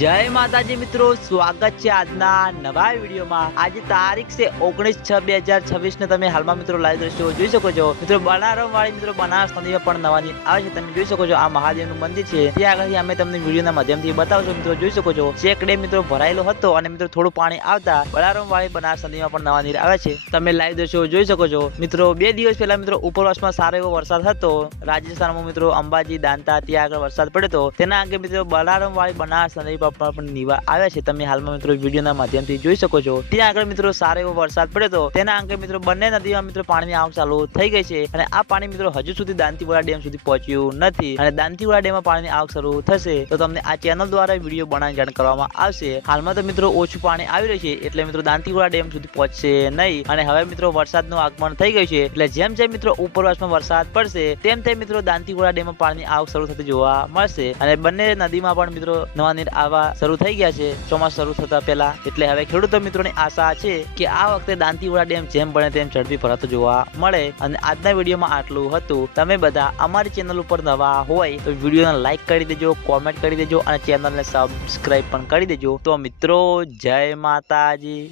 जय माताजी मित्रों, स्वागत है આજના નવા વિડીયોમાં। આજે તારીખ છે 19/6/2026 ને તમે હાલમાં મિત્રો લાઈવ દ્રશ્યો જોઈ શકો છો। મિત્રો બનારમ વાળી મિત્રો બનારસ નદીમાં પણ નવા નીર આવે છે। તમે જોઈ શકો છો આ મહાદેવનું મંદિર છે। ત્યાં આગળ અમે તમને વિડીયોના માધ્યમથી બતાવશું। મિત્રો જોઈ શકો છો ચેકડેમ મિત્રો ભરાયેલો હતો અને મિત્રો થોડું પાણી આવતા બનારમ વાળી બનારસ નદીમાં પણ નવા નીર આવે છે। તમે લાઈવ દ્રશ્યો જોઈ શકો છો। મિત્રો 2 દિવસ પહેલા મિત્રો ઉપરવાસમાં સારો એવો વરસાદ હતો। રાજસ્થાનમાં મિત્રો અંબાજી દાંતા ત્યાં આગળ વરસાદ પડ્યો હતો। તેના અંગે મિત્રો બનારમ વાળી બનારસ નદી પણ નીવા આવ્યા છે। તમે હાલમાં મિત્રો વિડીયોના માધ્યમથી જોઈ શકો છો। ત્યાં આગળ મિત્રો સારો એવો વરસાદ પડ્યો હતો। તેના અંગે મિત્રો બંને નદીમાં મિત્રો પાણીની આવક ચાલુ થઈ ગઈ છે અને આ પાણી મિત્રો હજુ સુધી દાંતીવાડા ડેમ સુધી પહોંચ્યું નથી અને દાંતીવાડા ડેમમાં પાણીની આવક શરૂ થશે તો તમને આ ચેનલ દ્વારા વિડીયો બનાવી જાણ કરવામાં આવશે। હાલમાં તો મિત્રો ઓછું પાણી આવી રહ્યું છે એટલે મિત્રો દાંતીવાડા ડેમ સુધી પહોંચશે નહીં અને હવે મિત્રો વરસાદનું આગમન થઈ ગયું છે એટલે જેમ જેમ મિત્રો ઉપરવાસમાં વરસાદ પડશે તેમ તેમ મિત્રો દાંતીવાડા ડેમમાં પાણીની આવક શરૂ થતી જોવા મળશે અને બંને નદીમાં પણ મિત્રો નવા નીર આવવા શરૂ થઈ ગયા છે ચોમાસું શરૂ થતા પહેલા। એટલે હવે ખેડૂતો મિત્રોની આશા છે કે આ વખતે દાંતીવાડા ડેમ જેમ બને તેમ ઝડપી ભરાતો જોવા મળે। અને આજના વિડીયોમાં આટલું હતું। તમે બધા અમારી ચેનલ ઉપર નવા હોય તો વિડીયોને લાઈક કરી દેજો, કોમેન્ટ કરી દેજો અને ચેનલને સબસ્ક્રાઇબ પણ કરી દેજો। તો મિત્રો જય માતાજી।